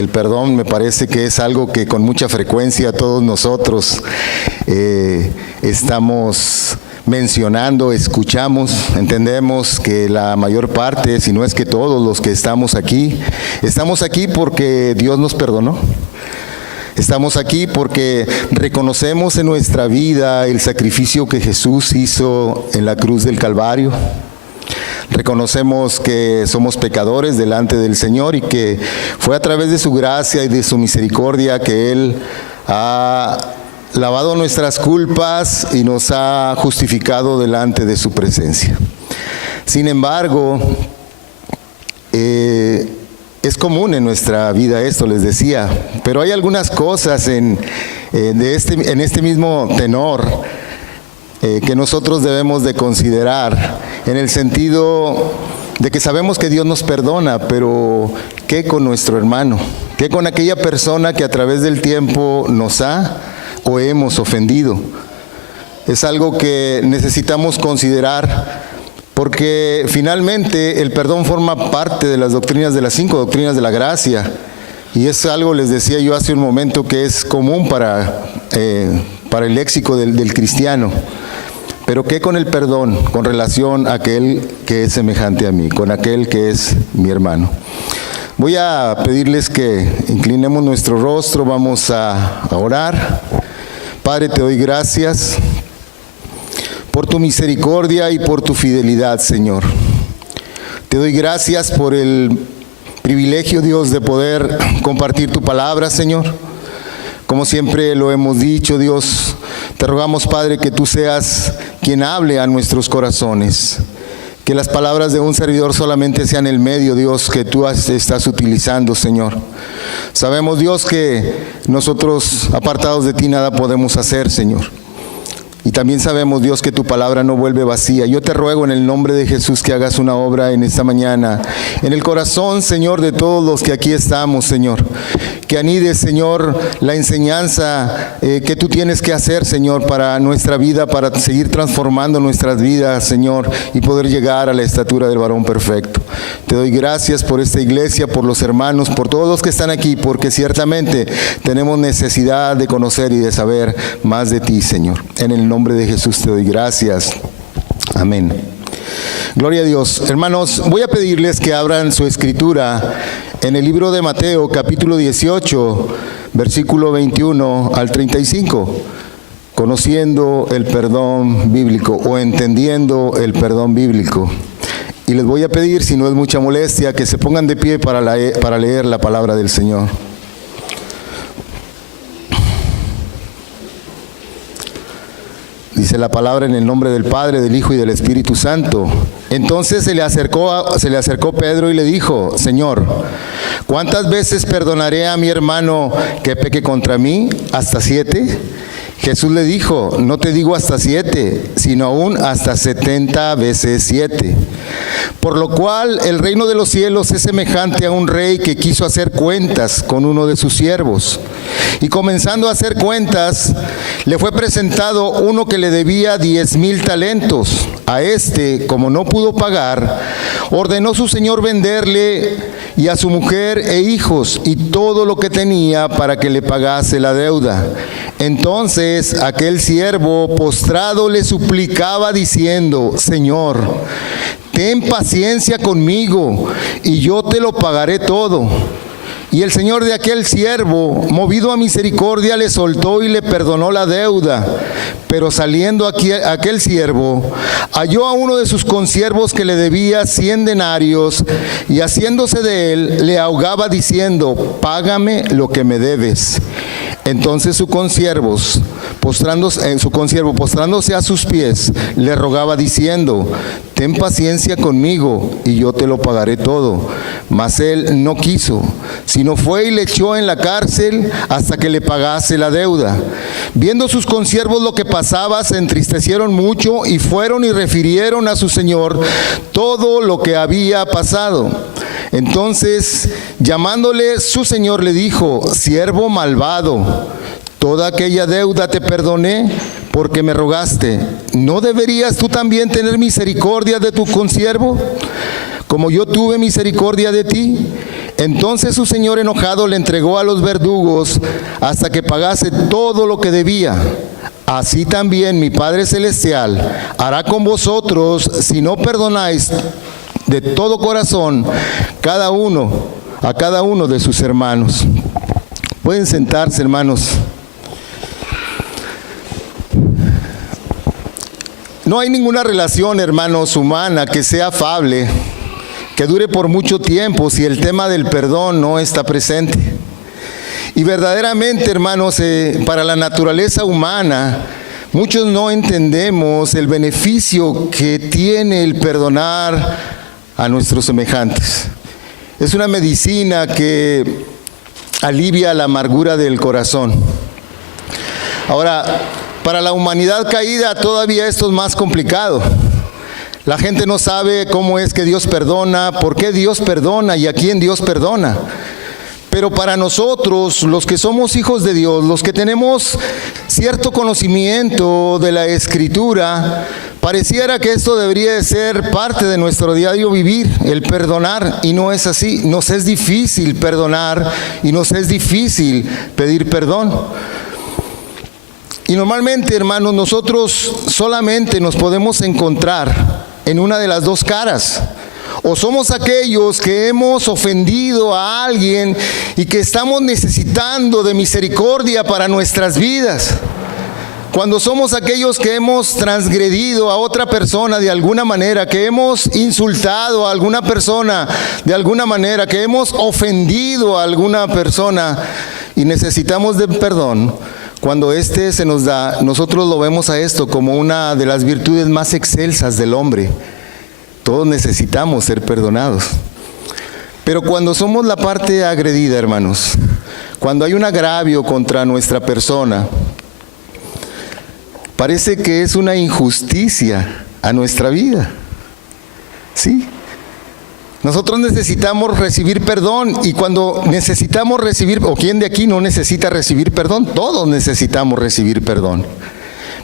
el perdón me parece que es algo que con mucha frecuencia todos nosotros estamos mencionando, escuchamos, entendemos que la mayor parte, si no es que todos los que estamos aquí porque Dios nos perdonó. Estamos aquí porque reconocemos en nuestra vida el sacrificio que Jesús hizo en la cruz del Calvario. Reconocemos que somos pecadores delante del Señor y que fue a través de su gracia y de su misericordia que Él ha lavado nuestras culpas y nos ha justificado delante de su presencia. Sin embargo, es común en nuestra vida esto, les decía, pero hay algunas cosas en este mismo tenor que nosotros debemos de considerar, en el sentido de que sabemos que Dios nos perdona, pero ¿qué con nuestro hermano? ¿Qué con aquella persona que a través del tiempo nos ha o hemos ofendido? Es algo que necesitamos considerar, porque finalmente el perdón forma parte de las doctrinas, de las 5 doctrinas de la gracia, y es algo, les decía yo hace un momento, que es común para el léxico del cristiano. Pero ¿qué con el perdón con relación a aquel que es semejante a mí, con aquel que es mi hermano? Voy a pedirles que inclinemos nuestro rostro, vamos a orar. Padre, te doy gracias por tu misericordia y por tu fidelidad, Señor. Te doy gracias por el privilegio, Dios, de poder compartir tu palabra, Señor. Como siempre lo hemos dicho, Dios, te rogamos, Padre, que tú seas quien hable a nuestros corazones. Que las palabras de un servidor solamente sean el medio, Dios, que tú estás utilizando, Señor. Sabemos, Dios, que nosotros, apartados de ti, nada podemos hacer, Señor. Y también sabemos, Dios, que tu palabra no vuelve vacía. Yo te ruego en el nombre de Jesús que hagas una obra en esta mañana, en el corazón, Señor, de todos los que aquí estamos, Señor. Que anides, Señor, la enseñanza que tú tienes que hacer, Señor, para nuestra vida, para seguir transformando nuestras vidas, Señor, y poder llegar a la estatura del varón perfecto. Te doy gracias por esta iglesia, por los hermanos, por todos los que están aquí, porque ciertamente tenemos necesidad de conocer y de saber más de ti, Señor. En el nombre de Jesús te doy gracias. Amén. Gloria a Dios. Hermanos, voy a pedirles que abran su escritura en el libro de Mateo, capítulo 18, versículo 21 al 35. Conociendo el perdón bíblico o entendiendo el perdón bíblico. Y les voy a pedir, si no es mucha molestia, que se pongan de pie para leer la palabra del Señor. Dice la palabra en el nombre del Padre, del Hijo y del Espíritu Santo. Entonces se le acercó Pedro y le dijo: Señor, ¿cuántas veces perdonaré a mi hermano que peque contra mí? ¿Hasta 7? Jesús le dijo: no te digo hasta 7, sino aún hasta 70 veces 7. Por lo cual el reino de los cielos es semejante a un rey que quiso hacer cuentas con uno de sus siervos. Y comenzando a hacer cuentas, le fue presentado uno que le debía 10,000 talentos. A este, como no pudo pagar, ordenó su señor venderle y a su mujer e hijos y todo lo que tenía para que le pagase la deuda. Entonces aquel siervo postrado le suplicaba diciendo: Señor, ten paciencia conmigo y yo te lo pagaré todo. Y el señor de aquel siervo, movido a misericordia, le soltó y le perdonó la deuda. Pero saliendo aquel siervo, halló a uno de sus consiervos que le debía 100 denarios, y haciéndose de él, le ahogaba diciendo: págame lo que me debes. Entonces su consiervo, postrándose a sus pies, le rogaba diciendo: ten paciencia conmigo y yo te lo pagaré todo. Mas él no quiso, sino fue y le echó en la cárcel hasta que le pagase la deuda. Viendo sus consiervos lo que pasaba, se entristecieron mucho y fueron y refirieron a su señor todo lo que había pasado. Entonces, llamándole su señor, le dijo: siervo malvado, toda aquella deuda te perdoné porque me rogaste. ¿No deberías tú también tener misericordia de tu consiervo, como yo tuve misericordia de ti? Entonces su señor enojado le entregó a los verdugos hasta que pagase todo lo que debía. Así también mi Padre Celestial hará con vosotros si no perdonáis de todo corazón a cada uno de sus hermanos. Pueden sentarse, hermanos. No hay ninguna relación, hermanos, humana que sea afable, que dure por mucho tiempo si el tema del perdón no está presente. Y verdaderamente, hermanos, para la naturaleza humana, muchos no entendemos el beneficio que tiene el perdonar a nuestros semejantes. Es una medicina que alivia la amargura del corazón. Ahora, para la humanidad caída todavía esto es más complicado. La gente no sabe cómo es que Dios perdona, por qué Dios perdona y a quién Dios perdona. Pero para nosotros, los que somos hijos de Dios, los que tenemos cierto conocimiento de la Escritura, pareciera que esto debería de ser parte de nuestro diario vivir, el perdonar, y no es así. Nos es difícil perdonar y nos es difícil pedir perdón. Y normalmente, hermanos, nosotros solamente nos podemos encontrar en una de las dos caras. O somos aquellos que hemos ofendido a alguien y que estamos necesitando de misericordia para nuestras vidas. Cuando somos aquellos que hemos transgredido a otra persona de alguna manera, que hemos insultado a alguna persona de alguna manera, que hemos ofendido a alguna persona y necesitamos de perdón. Cuando se nos da, nosotros lo vemos a esto como una de las virtudes más excelsas del hombre. Todos necesitamos ser perdonados. Pero cuando somos la parte agredida, hermanos, cuando hay un agravio contra nuestra persona, parece que es una injusticia a nuestra vida. ¿Sí? Nosotros necesitamos recibir perdón, y cuando necesitamos recibir, o ¿quién de aquí no necesita recibir perdón? Todos necesitamos recibir perdón.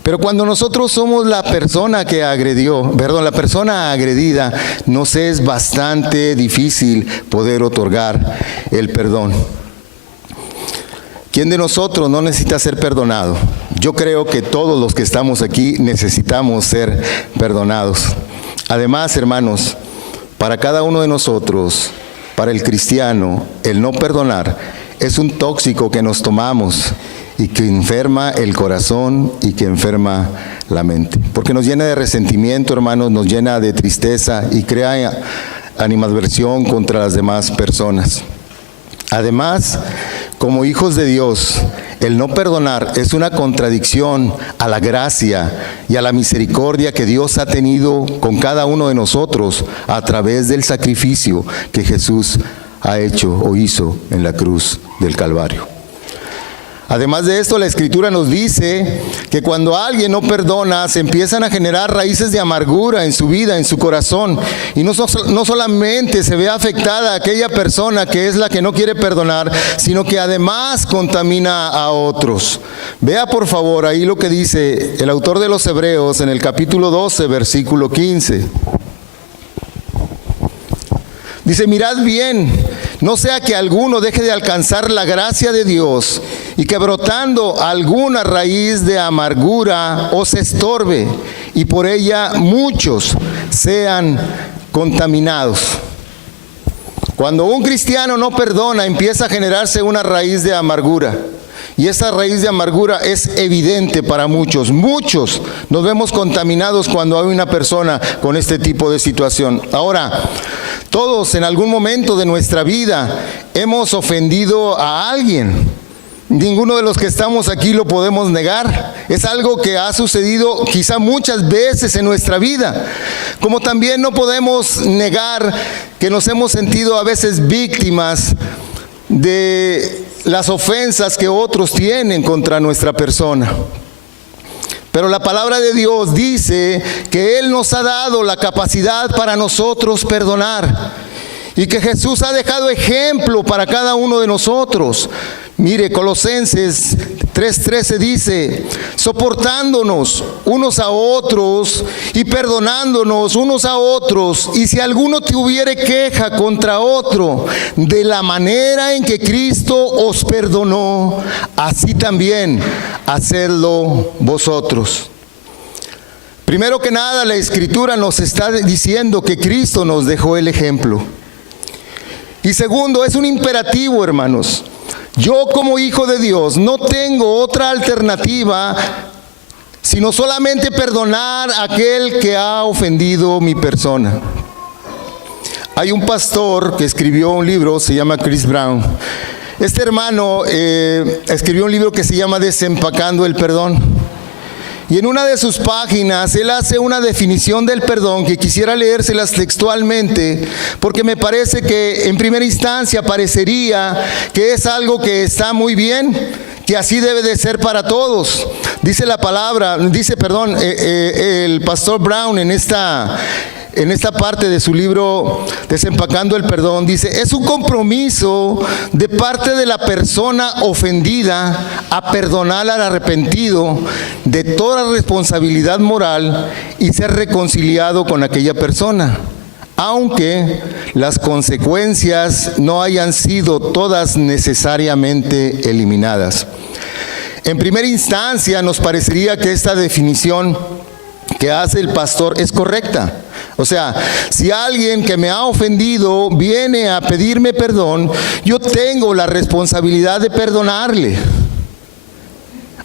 Pero cuando nosotros somos la persona que la persona agredida, nos es bastante difícil poder otorgar el perdón. ¿Quién de nosotros no necesita ser perdonado? Yo creo que todos los que estamos aquí necesitamos ser perdonados. Además, hermanos, para cada uno de nosotros, para el cristiano, el no perdonar es un tóxico que nos tomamos y que enferma el corazón y que enferma la mente. Porque nos llena de resentimiento, hermanos, nos llena de tristeza y crea animadversión contra las demás personas. Además, como hijos de Dios, el no perdonar es una contradicción a la gracia y a la misericordia que Dios ha tenido con cada uno de nosotros a través del sacrificio que Jesús ha hecho o hizo en la cruz del Calvario. Además de esto, la Escritura nos dice que cuando alguien no perdona, se empiezan a generar raíces de amargura en su vida, en su corazón. Y no solamente se ve afectada aquella persona que es la que no quiere perdonar, sino que además contamina a otros. Vea por favor ahí lo que dice el autor de los Hebreos en el capítulo 12, versículo 15. Dice, mirad bien, no sea que alguno deje de alcanzar la gracia de Dios y que brotando alguna raíz de amargura os estorbe y por ella muchos sean contaminados. Cuando un cristiano no perdona, empieza a generarse una raíz de amargura. Y esa raíz de amargura es evidente para muchos. Muchos nos vemos contaminados cuando hay una persona con este tipo de situación. Ahora, todos en algún momento de nuestra vida hemos ofendido a alguien. Ninguno de los que estamos aquí lo podemos negar. Es algo que ha sucedido quizá muchas veces en nuestra vida. Como también no podemos negar que nos hemos sentido a veces víctimas de las ofensas que otros tienen contra nuestra persona. Pero la palabra de Dios dice que Él nos ha dado la capacidad para nosotros perdonar y que Jesús ha dejado ejemplo para cada uno de nosotros. Mire, Colosenses 3:13 dice, soportándonos unos a otros y perdonándonos unos a otros, y si alguno tuviere queja contra otro, de la manera en que Cristo os perdonó, así también hacedlo vosotros. Primero que nada, la Escritura nos está diciendo que Cristo nos dejó el ejemplo. Y segundo, es un imperativo, hermanos. Yo como hijo de Dios no tengo otra alternativa sino solamente perdonar a aquel que ha ofendido mi persona. Hay un pastor que escribió un libro, se llama Chris Brown. Este hermano escribió un libro que se llama Desempacando el Perdón. Y en una de sus páginas, él hace una definición del perdón que quisiera leérselas textualmente, porque me parece que en primera instancia parecería que es algo que está muy bien, que así debe de ser para todos. Dice el pastor Brown en esta parte de su libro Desempacando el Perdón, dice, es un compromiso de parte de la persona ofendida a perdonar al arrepentido de toda responsabilidad moral y ser reconciliado con aquella persona, aunque las consecuencias no hayan sido todas necesariamente eliminadas. En primera instancia nos parecería que esta definición que hace el pastor es correcta. O sea, si alguien que me ha ofendido viene a pedirme perdón, yo tengo la responsabilidad de perdonarle,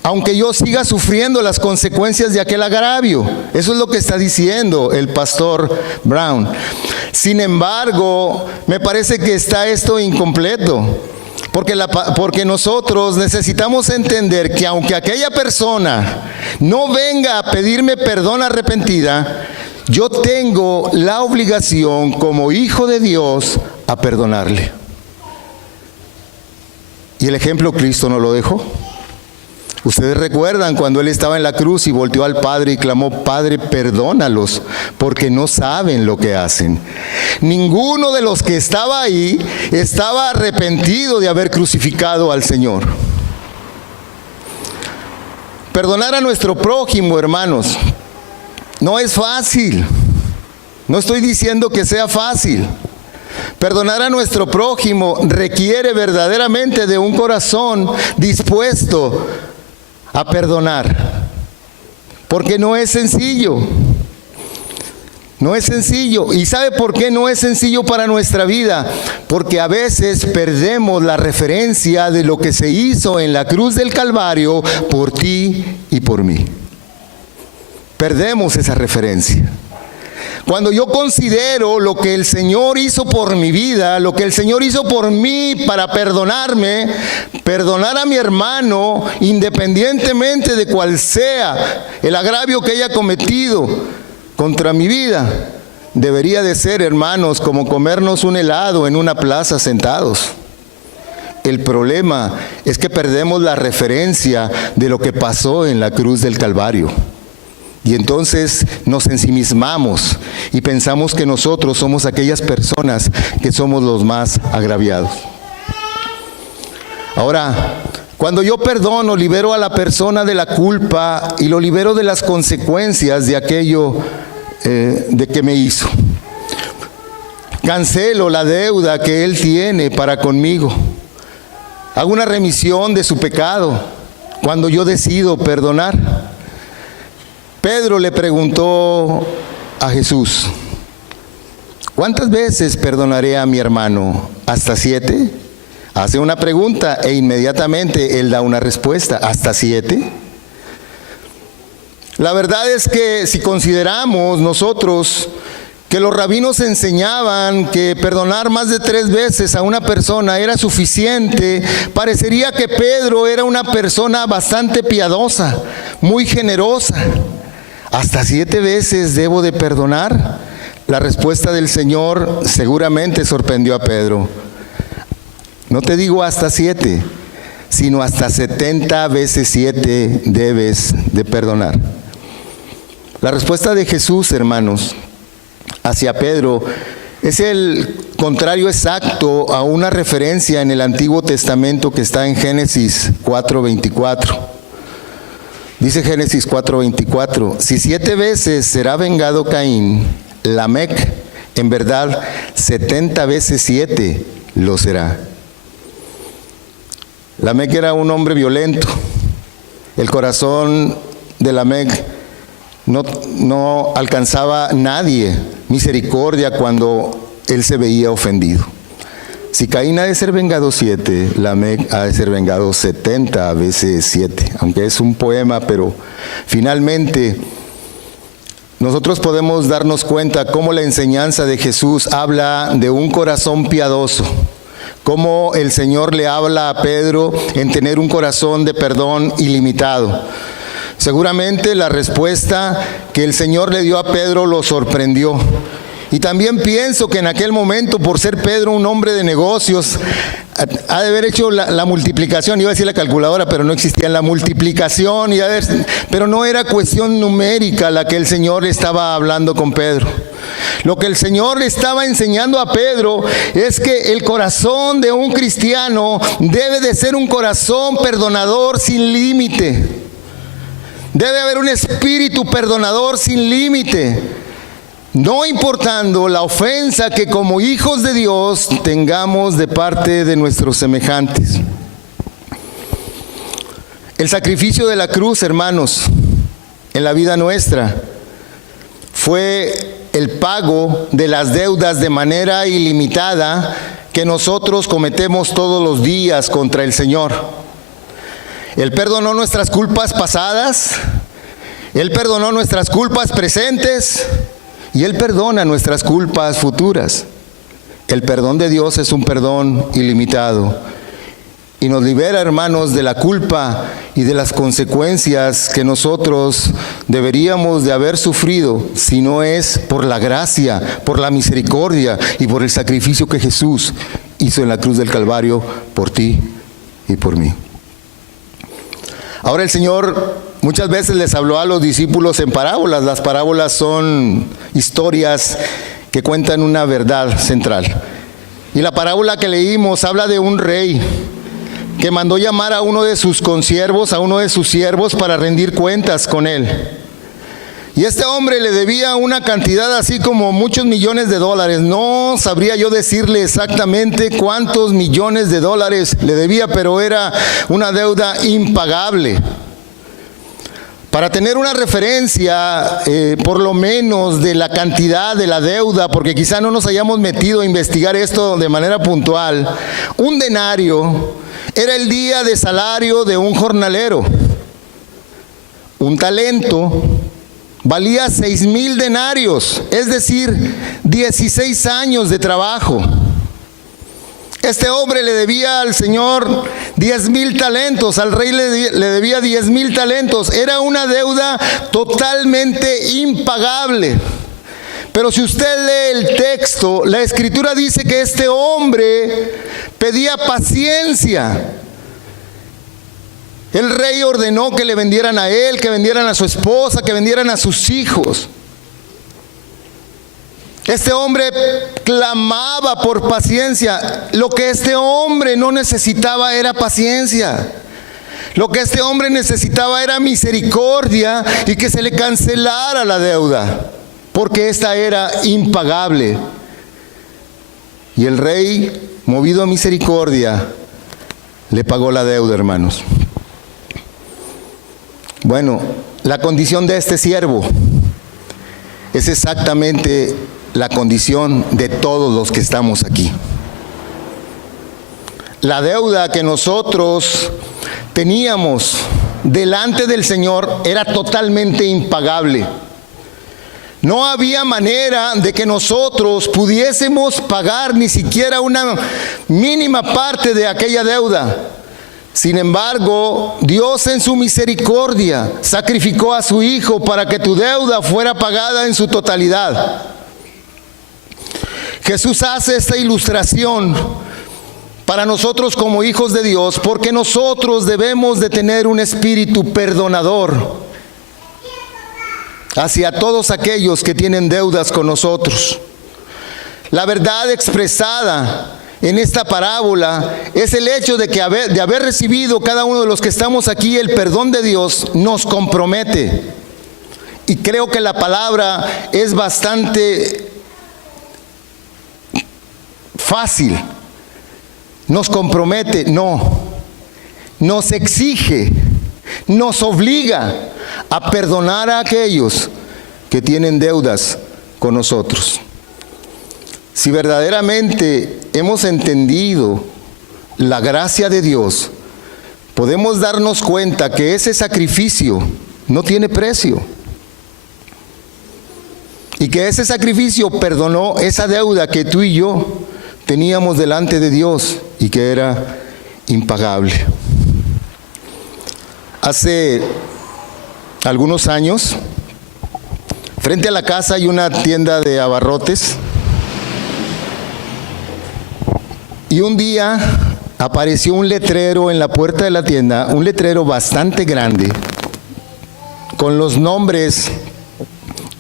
aunque yo siga sufriendo las consecuencias de aquel agravio. Eso es lo que está diciendo el pastor Brown. Sin embargo, me parece que está esto incompleto, porque nosotros necesitamos entender que aunque aquella persona no venga a pedirme perdón arrepentida, yo tengo la obligación como hijo de Dios a perdonarle. Y el ejemplo Cristo nos lo dejó. Ustedes recuerdan cuando Él estaba en la cruz y volteó al Padre y clamó, Padre, perdónalos, porque no saben lo que hacen. Ninguno de los que estaba ahí estaba arrepentido de haber crucificado al Señor. Perdonar a nuestro prójimo, hermanos, no es fácil. No estoy diciendo que sea fácil. Perdonar a nuestro prójimo requiere verdaderamente de un corazón dispuesto a perdonar, porque no es sencillo. No es sencillo. ¿Y sabe por qué no es sencillo para nuestra vida? Porque a veces perdemos la referencia de lo que se hizo en la cruz del Calvario por ti y por mí. Perdemos esa referencia. Cuando yo considero lo que el Señor hizo por mi vida, lo que el Señor hizo por mí para perdonarme, perdonar a mi hermano, independientemente de cuál sea el agravio que haya cometido contra mi vida, debería de ser, hermanos, como comernos un helado en una plaza sentados. El problema es que perdemos la referencia de lo que pasó en la cruz del Calvario. Y entonces nos ensimismamos y pensamos que nosotros somos aquellas personas que somos los más agraviados. Ahora, cuando yo perdono, libero a la persona de la culpa y lo libero de las consecuencias de aquello de que me hizo. Cancelo la deuda que él tiene para conmigo. Hago una remisión de su pecado cuando yo decido perdonar. Pedro le preguntó a Jesús, ¿cuántas veces perdonaré a mi hermano? ¿Hasta 7? Hace una pregunta e inmediatamente él da una respuesta, ¿hasta 7? La verdad es que si consideramos nosotros que los rabinos enseñaban que perdonar más de 3 veces a una persona era suficiente, parecería que Pedro era una persona bastante piadosa, muy generosa. ¿Hasta 7 veces debo de perdonar? La respuesta del Señor seguramente sorprendió a Pedro. No te digo hasta 7, sino hasta 70 veces 7 debes de perdonar. La respuesta de Jesús, hermanos, hacia Pedro Es el contrario exacto a una referencia en el Antiguo Testamento que está en Génesis 4:24. Dice Génesis 4:24, si 7 veces será vengado Caín, Lamec, en verdad 70 veces 7 lo será. Lamec era un hombre violento. El corazón de Lamec no alcanzaba nadie misericordia cuando él se veía ofendido. Si Caín ha de ser vengado 7, Lamec ha de ser vengado 70 veces 7, aunque es un poema, pero finalmente nosotros podemos darnos cuenta cómo la enseñanza de Jesús habla de un corazón piadoso, cómo el Señor le habla a Pedro en tener un corazón de perdón ilimitado. Seguramente la respuesta que el Señor le dio a Pedro lo sorprendió. Y también pienso que en aquel momento, por ser Pedro un hombre de negocios, ha de haber hecho la multiplicación, iba a decir la calculadora, pero no existía la multiplicación, pero no era cuestión numérica la que el Señor estaba hablando con Pedro. Lo que el Señor le estaba enseñando a Pedro es que el corazón de un cristiano debe de ser un corazón perdonador sin límite. Debe haber un espíritu perdonador sin límite. No importando la ofensa que como hijos de Dios tengamos de parte de nuestros semejantes. El sacrificio de la cruz, hermanos, en la vida nuestra, fue el pago de las deudas de manera ilimitada que nosotros cometemos todos los días contra el Señor. Él perdonó nuestras culpas pasadas, Él perdonó nuestras culpas presentes, y Él perdona nuestras culpas futuras. El perdón de Dios es un perdón ilimitado. Y nos libera, hermanos, de la culpa y de las consecuencias que nosotros deberíamos de haber sufrido, si no es por la gracia, por la misericordia y por el sacrificio que Jesús hizo en la cruz del Calvario por ti y por mí. Ahora el Señor muchas veces les habló a los discípulos en parábolas. Las parábolas son historias que cuentan una verdad central. Y la parábola que leímos habla de un rey que mandó llamar a uno de sus consiervos, a uno de sus siervos, para rendir cuentas con él. Y este hombre le debía una cantidad así como muchos millones de dólares. No sabría yo decirle exactamente cuántos millones de dólares le debía, pero era una deuda impagable. Para tener una referencia, por lo menos, de la cantidad de la deuda, porque quizá no nos hayamos metido a investigar esto de manera puntual, un denario era el día de salario de un jornalero. Un talento valía 6,000 denarios, es decir, 16 años de trabajo. Este hombre le debía al Señor 10,000 talentos, al rey le debía 10,000 talentos. Era una deuda totalmente impagable. Pero si usted lee el texto, la Escritura dice que este hombre pedía paciencia. El rey ordenó que le vendieran a él, que vendieran a su esposa, que vendieran a sus hijos. Este hombre clamaba por paciencia. Lo que este hombre no necesitaba era paciencia. Lo que este hombre necesitaba era misericordia y que se le cancelara la deuda, porque esta era impagable. Y el rey, movido a misericordia, le pagó la deuda, hermanos. Bueno, la condición de este siervo es exactamente la condición de todos los que estamos aquí. La deuda que nosotros teníamos delante del Señor era totalmente impagable. No había manera de que nosotros pudiésemos pagar ni siquiera una mínima parte de aquella deuda. Sin embargo, Dios en su misericordia sacrificó a su Hijo para que tu deuda fuera pagada en su totalidad. Jesús hace esta ilustración para nosotros como hijos de Dios, porque nosotros debemos de tener un espíritu perdonador hacia todos aquellos que tienen deudas con nosotros. La verdad expresada en esta parábola es el hecho de que de haber recibido cada uno de los que estamos aquí el perdón de Dios nos compromete. Y creo que la palabra es bastante fácil. Nos compromete, no. Nos exige, nos obliga a perdonar a aquellos que tienen deudas con nosotros. Si verdaderamente hemos entendido la gracia de Dios, podemos darnos cuenta que ese sacrificio no tiene precio. Y que ese sacrificio perdonó esa deuda que tú y yo teníamos delante de Dios y que era impagable. Hace algunos años, frente a la casa hay una tienda de abarrotes. Y un día apareció un letrero en la puerta de la tienda, un letrero bastante grande, con los nombres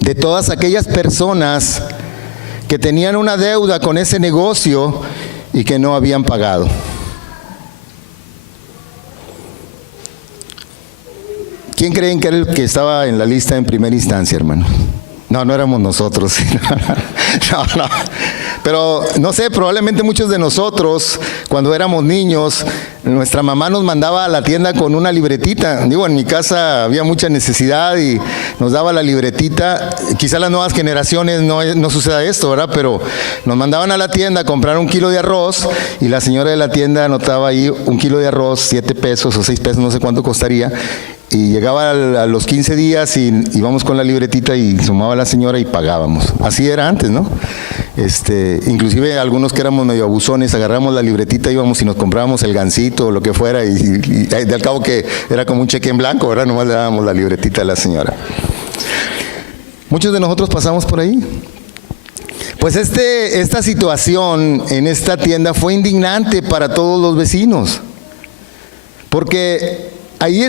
de todas aquellas personas que tenían una deuda con ese negocio y que no habían pagado. ¿Quién creen que era el que estaba en la lista en primera instancia, hermano? No, no éramos nosotros. No. Pero no sé, probablemente muchos de nosotros, cuando éramos niños, nuestra mamá nos mandaba a la tienda con una libretita. Digo, en mi casa había mucha necesidad y nos daba la libretita. Quizá las nuevas generaciones no suceda esto, ¿verdad? Pero nos mandaban a la tienda a comprar 1 kilo de arroz y la señora de la tienda anotaba ahí 1 kilo de arroz, 7 pesos o 6 pesos, no sé cuánto costaría. Y llegaba a los 15 días y íbamos con la libretita y sumaba la señora y pagábamos. Así era antes, ¿no? Inclusive algunos que éramos medio abusones, agarramos la libretita, íbamos y nos comprábamos el gansito o lo que fuera y al cabo que era como un cheque en blanco, ¿verdad? Nomás le dábamos la libretita a la señora. Muchos de nosotros pasamos por ahí. Pues esta situación en esta tienda fue indignante para todos los vecinos, porque ahí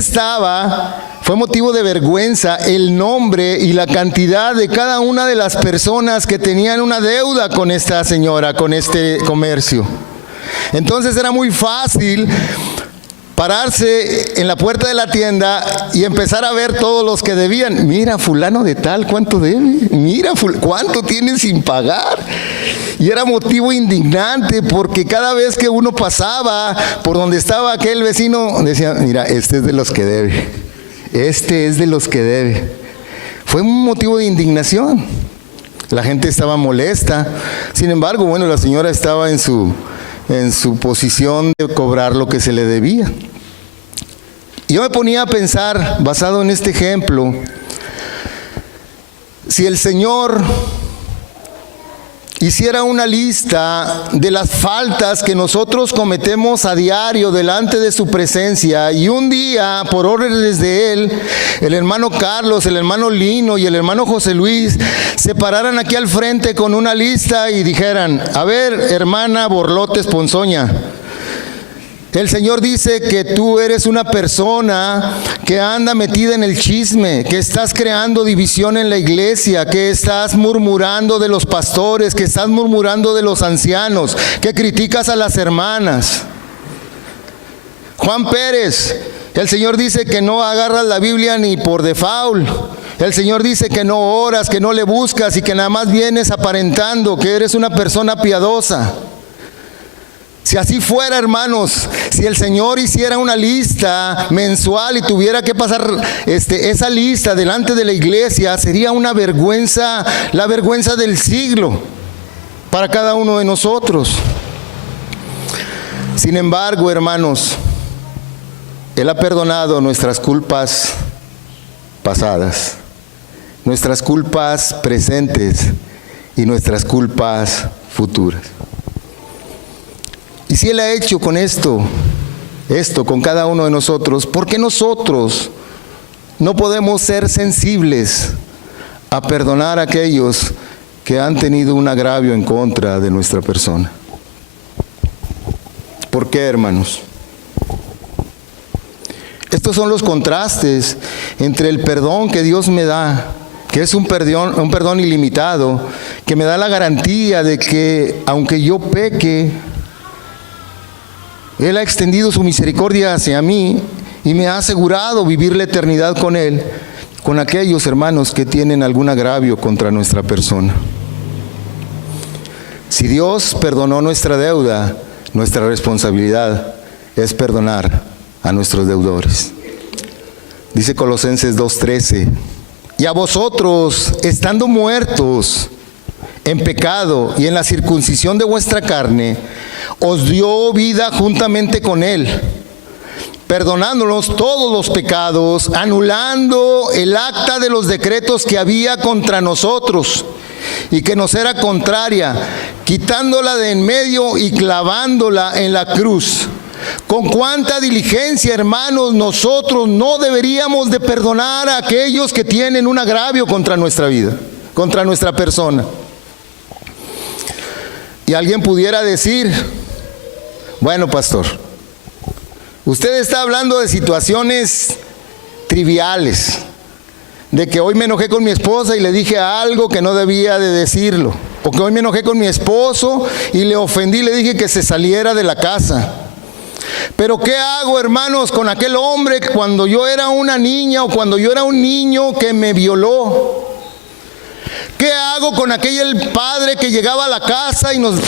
fue motivo de vergüenza el nombre y la cantidad de cada una de las personas que tenían una deuda con esta señora, con este comercio. Entonces era muy fácil pararse en la puerta de la tienda y empezar a ver todos los que debían. Mira, fulano de tal, ¿cuánto debe? Mira, ¿cuánto tiene sin pagar? Y era motivo indignante porque cada vez que uno pasaba por donde estaba aquel vecino, decía, mira, este es de los que debe. Este es de los que debe. Fue un motivo de indignación. La gente estaba molesta. Sin embargo, bueno, la señora estaba en su posición de cobrar lo que se le debía. Y yo me ponía a pensar, basado en este ejemplo, si el Señor hiciera una lista de las faltas que nosotros cometemos a diario delante de su presencia y un día, por órdenes de Él, el hermano Carlos, el hermano Lino y el hermano José Luis se pararan aquí al frente con una lista y dijeran, a ver, hermana Borlotes Ponzoña, el Señor dice que tú eres una persona que anda metida en el chisme, que estás creando división en la iglesia, que estás murmurando de los pastores, que estás murmurando de los ancianos, que criticas a las hermanas. Juan Pérez, el Señor dice que no agarras la Biblia ni por default. El Señor dice que no oras, que no le buscas y que nada más vienes aparentando que eres una persona piadosa. Si así fuera, hermanos, si el Señor hiciera una lista mensual y tuviera que pasar esa lista delante de la iglesia, sería una vergüenza, la vergüenza del siglo para cada uno de nosotros. Sin embargo, hermanos, Él ha perdonado nuestras culpas pasadas, nuestras culpas presentes y nuestras culpas futuras. Y si Él ha hecho con esto con cada uno de nosotros, ¿por qué nosotros no podemos ser sensibles a perdonar a aquellos que han tenido un agravio en contra de nuestra persona? ¿Por qué, hermanos? Estos son los contrastes entre el perdón que Dios me da, que es un perdón ilimitado, que me da la garantía de que aunque yo peque, Él ha extendido su misericordia hacia mí y me ha asegurado vivir la eternidad con Él, con aquellos hermanos que tienen algún agravio contra nuestra persona. Si Dios perdonó nuestra deuda, nuestra responsabilidad es perdonar a nuestros deudores. Dice Colosenses 2:13, y a vosotros, estando muertos en pecado y en la circuncisión de vuestra carne, os dio vida juntamente con Él, perdonándonos todos los pecados, anulando el acta de los decretos que había contra nosotros y que nos era contraria, quitándola de en medio y clavándola en la cruz. Con cuánta diligencia, hermanos, nosotros no deberíamos de perdonar a aquellos que tienen un agravio contra nuestra vida, contra nuestra persona. Y alguien pudiera decir, bueno, pastor, usted está hablando de situaciones triviales, de que hoy me enojé con mi esposa y le dije algo que no debía de decirlo, o que hoy me enojé con mi esposo y le ofendí, le dije que se saliera de la casa. Pero ¿qué hago, hermanos, con aquel hombre cuando yo era una niña o cuando yo era un niño que me violó? ¿Qué hago con aquel padre que llegaba a la casa y nos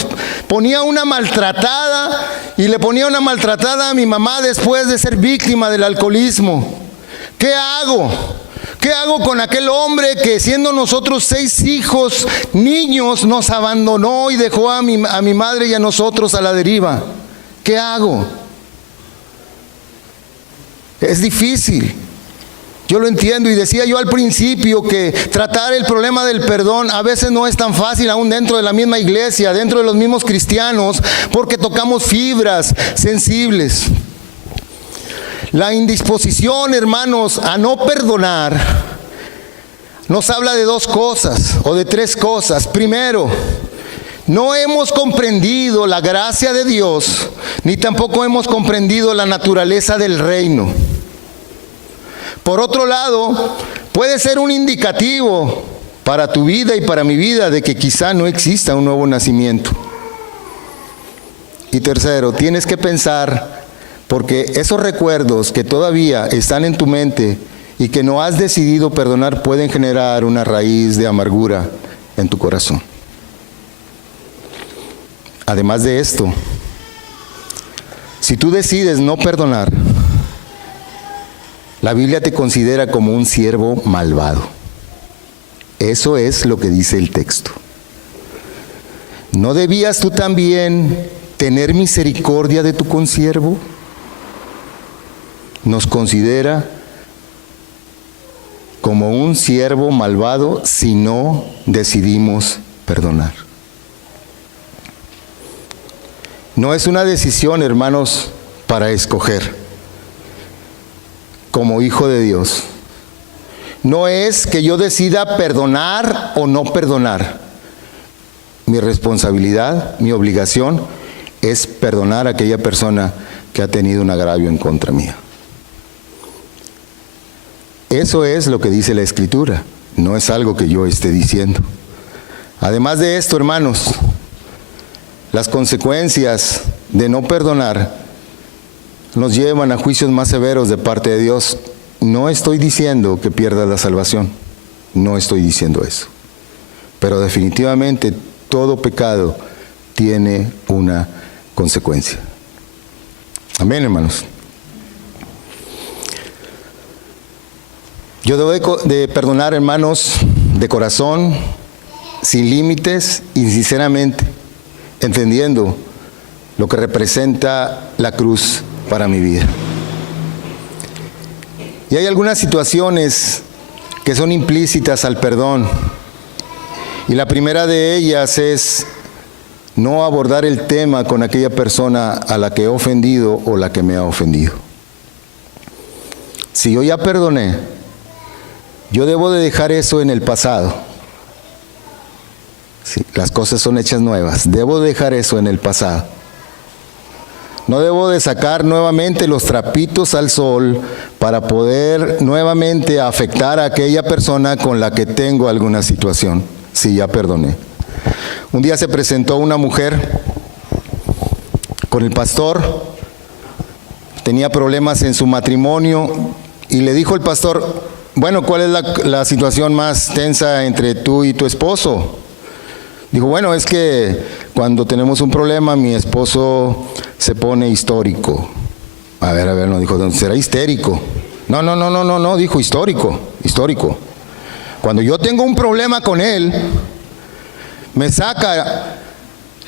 ponía una maltratada y le ponía una maltratada a mi mamá después de ser víctima del alcoholismo? ¿Qué hago? ¿Qué hago con aquel hombre que, siendo nosotros 6 hijos, niños, nos abandonó y dejó a mi madre y a nosotros a la deriva? ¿Qué hago? Es difícil. Yo lo entiendo, y decía yo al principio que tratar el problema del perdón a veces no es tan fácil, aún dentro de la misma iglesia, dentro de los mismos cristianos, porque tocamos fibras sensibles. La indisposición, hermanos, a no perdonar nos habla de 2 cosas o de 3 cosas. Primero, no hemos comprendido la gracia de Dios, ni tampoco hemos comprendido la naturaleza del reino. Por otro lado, puede ser un indicativo para tu vida y para mi vida de que quizá no exista un nuevo nacimiento. Y tercero, tienes que pensar, porque esos recuerdos que todavía están en tu mente y que no has decidido perdonar pueden generar una raíz de amargura en tu corazón. Además de esto, si tú decides no perdonar, la Biblia te considera como un siervo malvado. Eso es lo que dice el texto. ¿No debías tú también tener misericordia de tu consiervo? Nos considera como un siervo malvado si no decidimos perdonar. No es una decisión, hermanos, para escoger como hijo de Dios. No es que yo decida perdonar o no perdonar. Mi responsabilidad, mi obligación es perdonar a aquella persona que ha tenido un agravio en contra mía. Eso es lo que dice la Escritura, no es algo que yo esté diciendo. Además de esto, hermanos, las consecuencias de no perdonar nos llevan a juicios más severos de parte de Dios. No estoy diciendo que pierdas la salvación, no estoy diciendo eso. Pero definitivamente todo pecado tiene una consecuencia. Amén, hermanos. Yo debo de perdonar, hermanos, de corazón, sin límites y sinceramente, entendiendo lo que representa la cruz para mi vida. Y hay algunas situaciones que son implícitas al perdón. Y la primera de ellas es no abordar el tema con aquella persona a la que he ofendido o la que me ha ofendido. Si yo ya perdoné, yo debo de dejar eso en el pasado. Sí, las cosas son hechas nuevas. Debo dejar eso en el pasado. No debo de sacar nuevamente los trapitos al sol para poder nuevamente afectar a aquella persona con la que tengo alguna situación, si ya perdoné. Un día se presentó una mujer con el pastor, tenía problemas en su matrimonio y le dijo el pastor: bueno, ¿cuál es la situación más tensa entre tú y tu esposo? Dijo: bueno, es que cuando tenemos un problema mi esposo se pone histérico. A ver, no dijo, ¿será histérico? No, dijo histórico. Cuando yo tengo un problema con él, me saca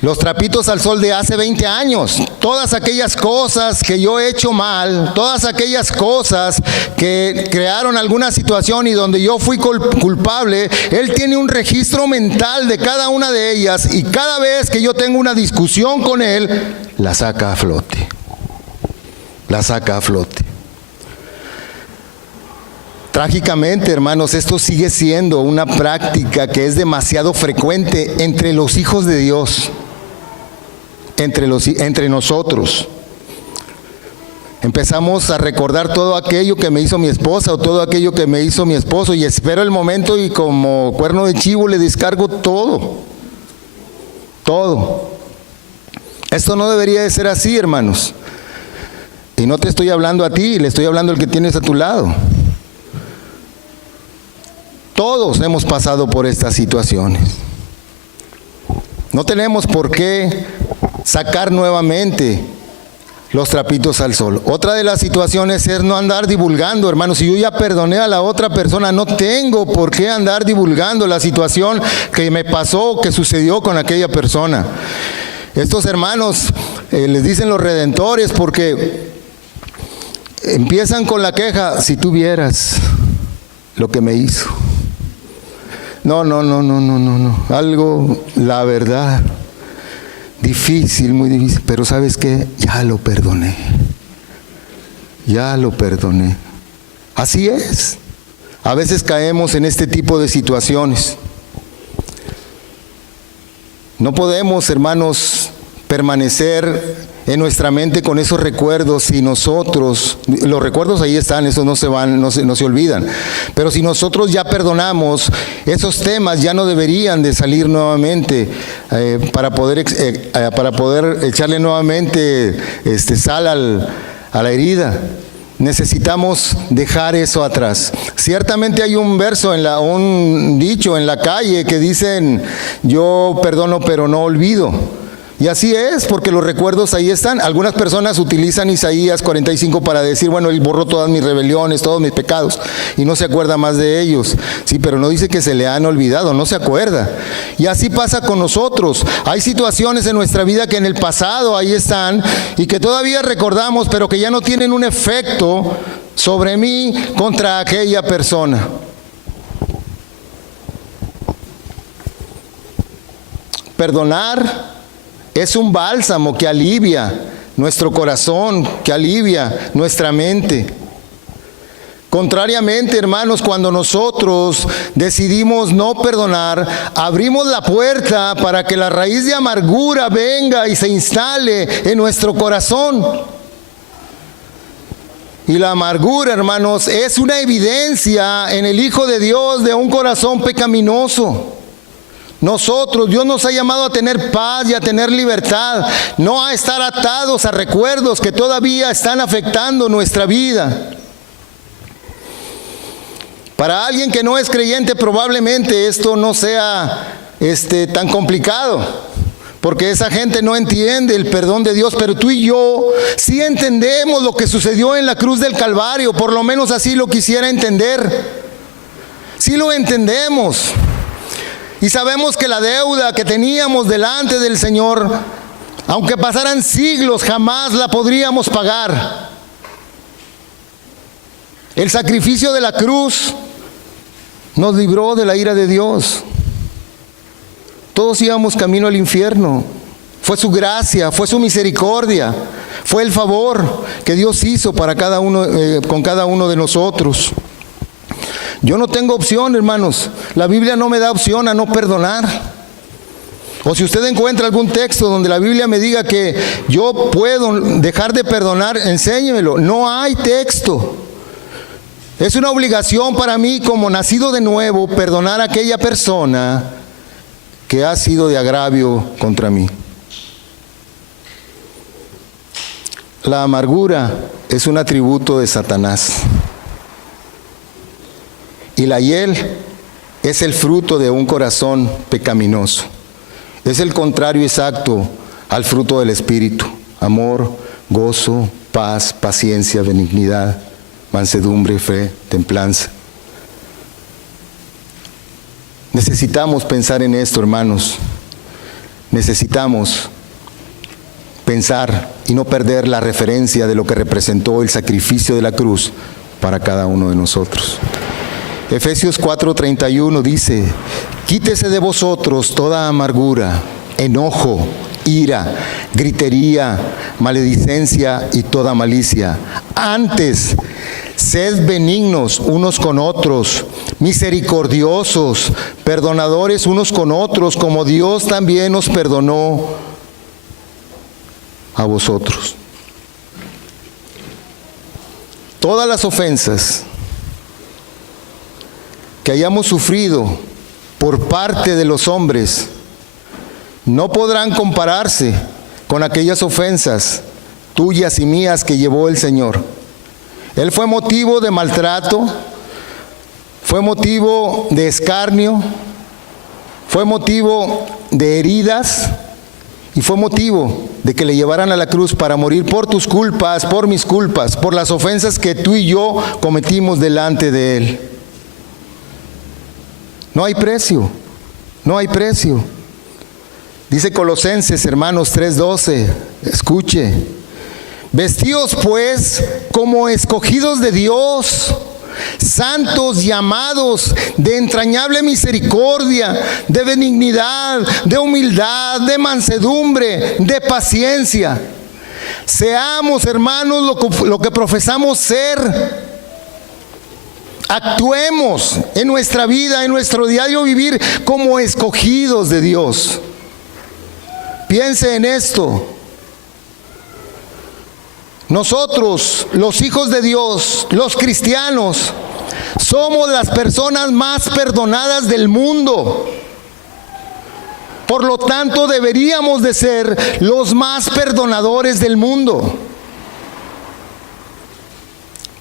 los trapitos al sol de hace 20 años. Todas aquellas cosas que yo he hecho mal, todas aquellas cosas que crearon alguna situación y donde yo fui culpable, él tiene un registro mental de cada una de ellas y cada vez que yo tengo una discusión con él, la saca a flote. Trágicamente, hermanos, esto sigue siendo una práctica que es demasiado frecuente entre los hijos de Dios, entre nosotros. Empezamos a recordar todo aquello que me hizo mi esposa o todo aquello que me hizo mi esposo y espero el momento y como cuerno de chivo le descargo todo. Esto no debería de ser así, hermanos. Y no te estoy hablando a ti, le estoy hablando al que tienes a tu lado. Todos hemos pasado por estas situaciones. No tenemos por qué sacar nuevamente los trapitos al sol. Otra de las situaciones es no andar divulgando, hermanos. Si yo ya perdoné a la otra persona, no tengo por qué andar divulgando la situación que me pasó, que sucedió con aquella persona. Estos hermanos les dicen los redentores porque empiezan con la queja: si tú vieras lo que me hizo. No. Algo, la verdad, difícil, muy difícil. Pero ¿sabes qué? Ya lo perdoné. Así es. A veces caemos en este tipo de situaciones. No podemos, hermanos, permanecer en nuestra mente con esos recuerdos si los recuerdos ahí están, esos no se van, no se olvidan. Pero si nosotros ya perdonamos, esos temas ya no deberían de salir nuevamente para poder echarle nuevamente sal a la herida. Necesitamos dejar eso atrás. Ciertamente hay un verso, un dicho en la calle que dicen: yo perdono pero no olvido. Y así es, porque los recuerdos ahí están. Algunas personas utilizan Isaías 45 para decir: bueno, Él borró todas mis rebeliones, todos mis pecados, y no se acuerda más de ellos. Sí, pero no dice que se le han olvidado, no se acuerda. Y así pasa con nosotros. Hay situaciones en nuestra vida que en el pasado ahí están, y que todavía recordamos, pero que ya no tienen un efecto sobre mí contra aquella persona. Perdonar es un bálsamo que alivia nuestro corazón, que alivia nuestra mente. Contrariamente, hermanos, cuando nosotros decidimos no perdonar, abrimos la puerta para que la raíz de amargura venga y se instale en nuestro corazón. Y la amargura, hermanos, es una evidencia en el Hijo de Dios de un corazón pecaminoso. Dios nos ha llamado a tener paz y a tener libertad, no a estar atados a recuerdos que todavía están afectando nuestra vida. Para alguien que no es creyente, probablemente esto no sea tan complicado, porque esa gente no entiende el perdón de Dios, pero tú y yo sí entendemos lo que sucedió en la cruz del Calvario, por lo menos así lo quisiera entender. Sí lo entendemos. Y sabemos que la deuda que teníamos delante del Señor, aunque pasaran siglos, jamás la podríamos pagar. El sacrificio de la cruz nos libró de la ira de Dios. Todos íbamos camino al infierno. Fue su gracia, fue su misericordia, fue el favor que Dios hizo para con cada uno de nosotros. Yo no tengo opción, hermanos. La Biblia no me da opción a no perdonar. O si usted encuentra algún texto donde la Biblia me diga que yo puedo dejar de perdonar, enséñemelo. No hay texto. Es una obligación para mí como nacido de nuevo perdonar a aquella persona que ha sido de agravio contra mí. La amargura es un atributo de Satanás. Y la hiel es el fruto de un corazón pecaminoso. Es el contrario exacto al fruto del Espíritu: amor, gozo, paz, paciencia, benignidad, mansedumbre, fe, templanza. Necesitamos pensar en esto, hermanos. Necesitamos pensar y no perder la referencia de lo que representó el sacrificio de la cruz para cada uno de nosotros. Efesios 4:31 dice: quítese de vosotros toda amargura, enojo, ira, gritería, maledicencia y toda malicia. Antes, sed benignos unos con otros, misericordiosos, perdonadores unos con otros, como Dios también os perdonó a vosotros. Todas las ofensas que hayamos sufrido por parte de los hombres no podrán compararse con aquellas ofensas tuyas y mías que llevó el Señor. Él fue motivo de maltrato, fue motivo de escarnio, fue motivo de heridas y fue motivo de que le llevaran a la cruz para morir por tus culpas, por mis culpas, por las ofensas que tú y yo cometimos delante de Él. No hay precio, no hay precio. Dice Colosenses, hermanos, 3:12, escuche: vestíos pues como escogidos de Dios, santos y amados, de entrañable misericordia, de benignidad, de humildad, de mansedumbre, de paciencia. Seamos, hermanos, lo que profesamos ser. Actuemos en nuestra vida, en nuestro diario vivir, como escogidos de Dios. Piense en esto. Nosotros, los hijos de Dios, los cristianos, somos las personas más perdonadas del mundo. Por lo tanto, deberíamos de ser los más perdonadores del mundo.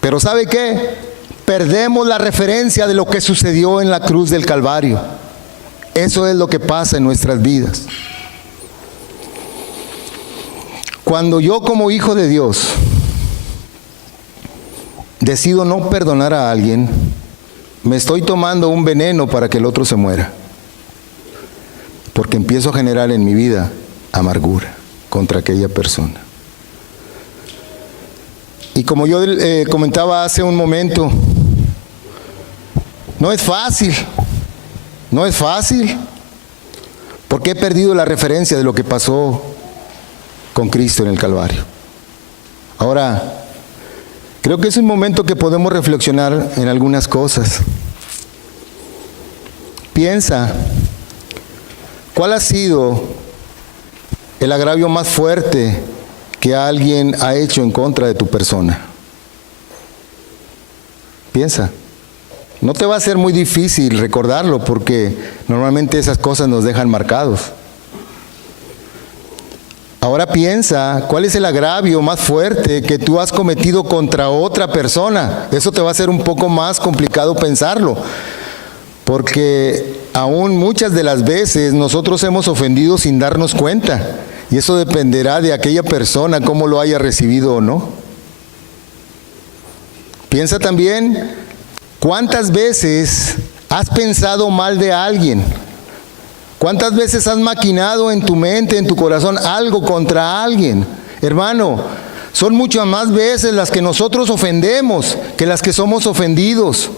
Pero ¿sabe qué? Perdemos la referencia de lo que sucedió en la cruz del Calvario. Eso es lo que pasa en nuestras vidas. Cuando yo, como hijo de Dios, decido no perdonar a alguien, me estoy tomando un veneno para que el otro se muera. Porque empiezo a generar en mi vida amargura contra aquella persona. Y como yo comentaba hace un momento, no es fácil, porque he perdido la referencia de lo que pasó con Cristo en el Calvario. Ahora, creo que es un momento que podemos reflexionar en algunas cosas. Piensa, ¿cuál ha sido el agravio más fuerte que alguien ha hecho en contra de tu persona? Piensa. No te va a ser muy difícil recordarlo, porque normalmente esas cosas nos dejan marcados. Ahora piensa, ¿cuál es el agravio más fuerte que tú has cometido contra otra persona? Eso te va a ser un poco más complicado pensarlo, porque aún muchas de las veces nosotros hemos ofendido sin darnos cuenta, y eso dependerá de aquella persona, cómo lo haya recibido o no. Piensa también, ¿cuántas veces has pensado mal de alguien? ¿Cuántas veces has maquinado en tu mente, en tu corazón, algo contra alguien? Hermano, son muchas más veces las que nosotros ofendemos que las que somos ofendidos.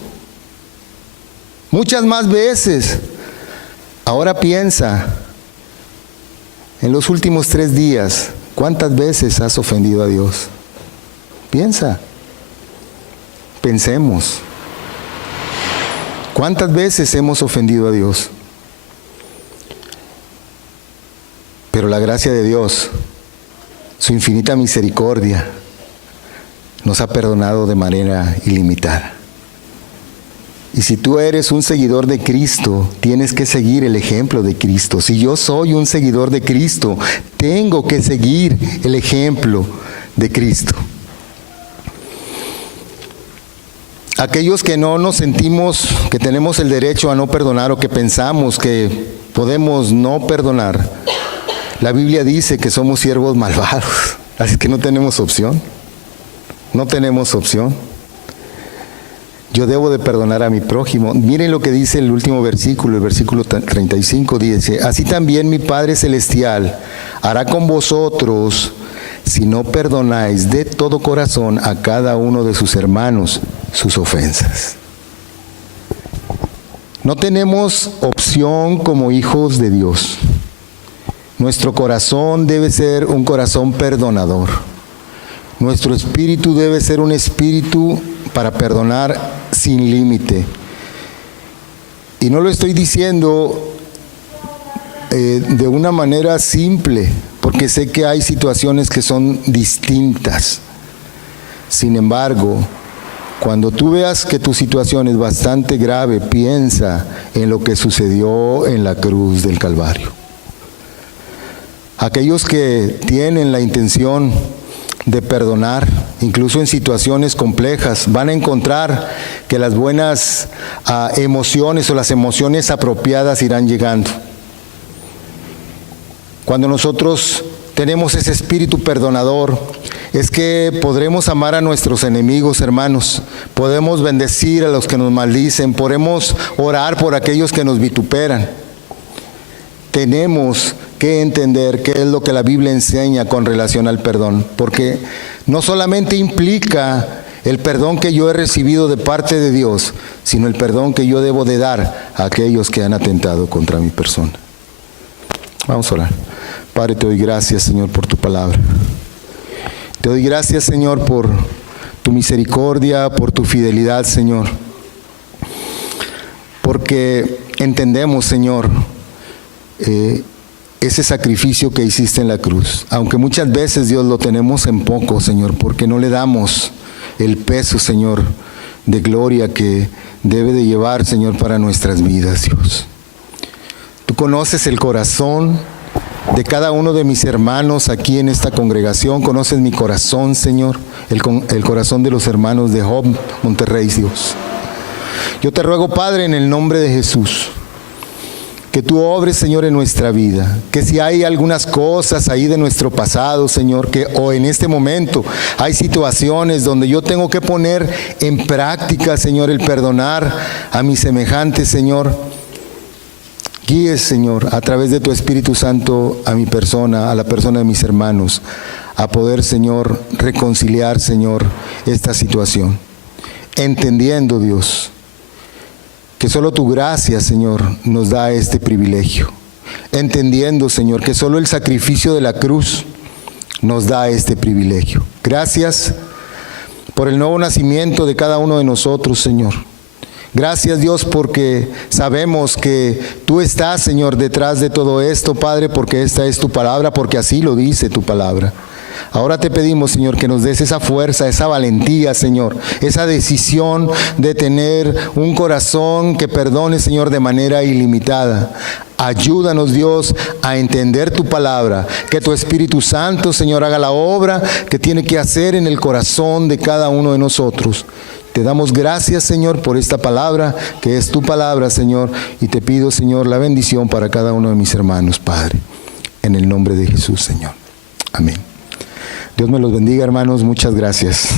Muchas más veces. Ahora piensa, en los últimos 3 días, ¿cuántas veces has ofendido a Dios? Piensa. Pensemos. ¿Cuántas veces hemos ofendido a Dios? Pero la gracia de Dios, su infinita misericordia, nos ha perdonado de manera ilimitada. Y si tú eres un seguidor de Cristo, tienes que seguir el ejemplo de Cristo. Si yo soy un seguidor de Cristo, tengo que seguir el ejemplo de Cristo. Aquellos que no nos sentimos que tenemos el derecho a no perdonar o que pensamos que podemos no perdonar, la Biblia dice que somos siervos malvados, así que no tenemos opción. No tenemos opción. Yo debo de perdonar a mi prójimo. Miren lo que dice el último versículo, el versículo 35, dice: así también mi Padre Celestial hará con vosotros si no perdonáis de todo corazón a cada uno de sus hermanos sus ofensas. No tenemos opción como hijos de Dios. Nuestro corazón debe ser un corazón perdonador. Nuestro espíritu debe ser un espíritu para perdonar sin límite. Y no lo estoy diciendo de una manera simple, porque sé que hay situaciones que son distintas. Sin embargo, cuando tú veas que tu situación es bastante grave, piensa en lo que sucedió en la cruz del Calvario. Aquellos que tienen la intención de perdonar, incluso en situaciones complejas, van a encontrar que las buenas emociones o las emociones apropiadas irán llegando. Cuando nosotros tenemos ese espíritu perdonador, es que podremos amar a nuestros enemigos, hermanos. Podemos bendecir a los que nos maldicen, podemos orar por aquellos que nos vituperan. Tenemos que entender qué es lo que la Biblia enseña con relación al perdón, porque no solamente implica el perdón que yo he recibido de parte de Dios, sino el perdón que yo debo de dar a aquellos que han atentado contra mi persona. Vamos a orar. Padre, te doy gracias, Señor, por tu palabra. Te doy gracias, Señor, por tu misericordia, por tu fidelidad, Señor. Porque entendemos, Señor, ese sacrificio que hiciste en la cruz. Aunque muchas veces, Dios, lo tenemos en poco, Señor, porque no le damos el peso, Señor, de gloria que debe de llevar, Señor, para nuestras vidas, Dios. Tú conoces el corazón de cada uno de mis hermanos aquí en esta congregación. Conoces mi corazón, Señor, el corazón de los hermanos de Job Monterrey, Dios. Yo te ruego, Padre, en el nombre de Jesús, que tú obres, Señor, en nuestra vida, que si hay algunas cosas ahí de nuestro pasado, Señor, o en este momento hay situaciones donde yo tengo que poner en práctica, Señor, el perdonar a mis semejantes, Señor, guíes, Señor, a través de tu Espíritu Santo a mi persona, a la persona de mis hermanos, a poder, Señor, reconciliar, Señor, esta situación, entendiendo, Dios, que solo tu gracia, Señor, nos da este privilegio. Entendiendo, Señor, que solo el sacrificio de la cruz nos da este privilegio. Gracias por el nuevo nacimiento de cada uno de nosotros, Señor. Gracias, Dios, porque sabemos que tú estás, Señor, detrás de todo esto, Padre, porque esta es tu palabra, porque así lo dice tu palabra. Ahora te pedimos, Señor, que nos des esa fuerza, esa valentía, Señor, esa decisión de tener un corazón que perdone, Señor, de manera ilimitada. Ayúdanos, Dios, a entender tu palabra, que tu Espíritu Santo, Señor, haga la obra que tiene que hacer en el corazón de cada uno de nosotros. Te damos gracias, Señor, por esta palabra, que es tu palabra, Señor, y te pido, Señor, la bendición para cada uno de mis hermanos, Padre, en el nombre de Jesús, Señor. Amén. Dios me los bendiga, hermanos. Muchas gracias.